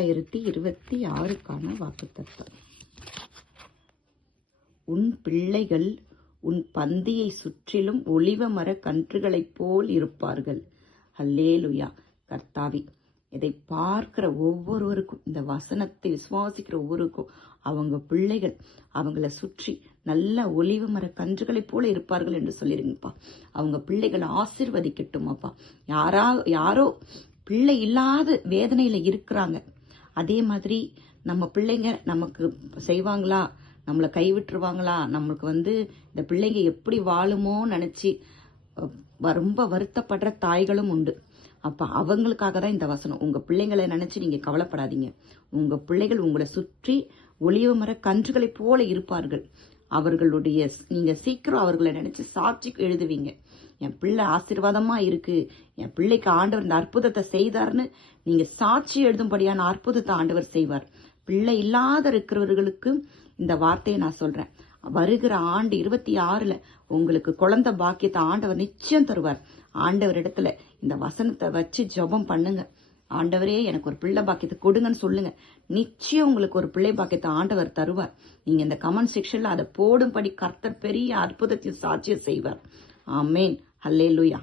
2026க்கான வாக்குத்தத்தம். உன் பிள்ளைகள் உன் பந்தியை சுற்றிலும் ஒலிவ மர கன்றுகளைப் போல் இருப்பார்கள். அல்லேலுயா. கர்த்தாவே, இதை பார்க்கிற ஒவ்வொருவருக்கும், இந்த வசனத்தை விசுவாசிக்கிற ஒவ்வொருவருக்கும் அவங்க பிள்ளைகள் அவங்கள சுற்றி நல்ல ஒலிவ மர கன்றுகளைப் போல இருப்பார்கள் என்று சொல்லிருங்கப்பா. அவங்க பிள்ளைகள் ஆசீர்வதிக்கட்டும் அப்பா. யாரோ பிள்ளை இல்லாத வேதனையில இருக்கிறாங்க. அதே மாதிரி நம்ம பிள்ளைங்க நமக்கு செய்வாங்களா, நம்மளை கைவிட்டுருவாங்களா, நம்மளுக்கு இந்த பிள்ளைங்க எப்படி வாழுமோ நினைச்சு ரொம்ப வருத்தப்படுற தாய்களும் உண்டு. அப்ப அவங்களுக்காக தான் இந்த வசனம். உங்க பிள்ளைங்களை நினைச்சு நீங்க கவலைப்படாதீங்க. உங்க பிள்ளைகள் உங்களை சுற்றி ஒலிவ மர கன்றுகளை போல இருப்பார்கள். அவர்களுடைய நீங்க சீக்கிரம் அவர்களை நினைச்சு சாட்சி எழுதுவீங்க. என் பிள்ளை ஆசீர்வாதமா இருக்கு, என் பிள்ளைக்கு ஆண்டவர் இந்த அற்புதத்தை செய்தார்னு நீங்க சாட்சி எழுதும்படியான அற்புதத்தை ஆண்டவர் செய்வார். பிள்ளை இல்லாத இருக்கிறவர்களுக்கு இந்த வார்த்தையை நான் சொல்றேன். வருகிற ஆண்டு 26ல உங்களுக்கு குழந்தை பாக்கியத்தை ஆண்டவர் நிச்சயம் தருவார். ஆண்டவர் இடத்துல இந்த வசனத்தை வச்சு ஜெபம் பண்ணுங்க. ஆண்டவரே, எனக்கு ஒரு பிள்ளை பாக்கியத்தை கொடுங்கன்னு சொல்லுங்க. நிச்சயம் உங்களுக்கு ஒரு பிள்ளை பாக்கியத்தை ஆண்டவர் தருவார். நீங்க இந்த கமெண்ட் செக்ஷன்ல அதை போடும்படி கர்த்தர் பெரிய அற்புதத்தையும் சாட்சியம் செய்வார். ஆமேன். அல்லேலூயா.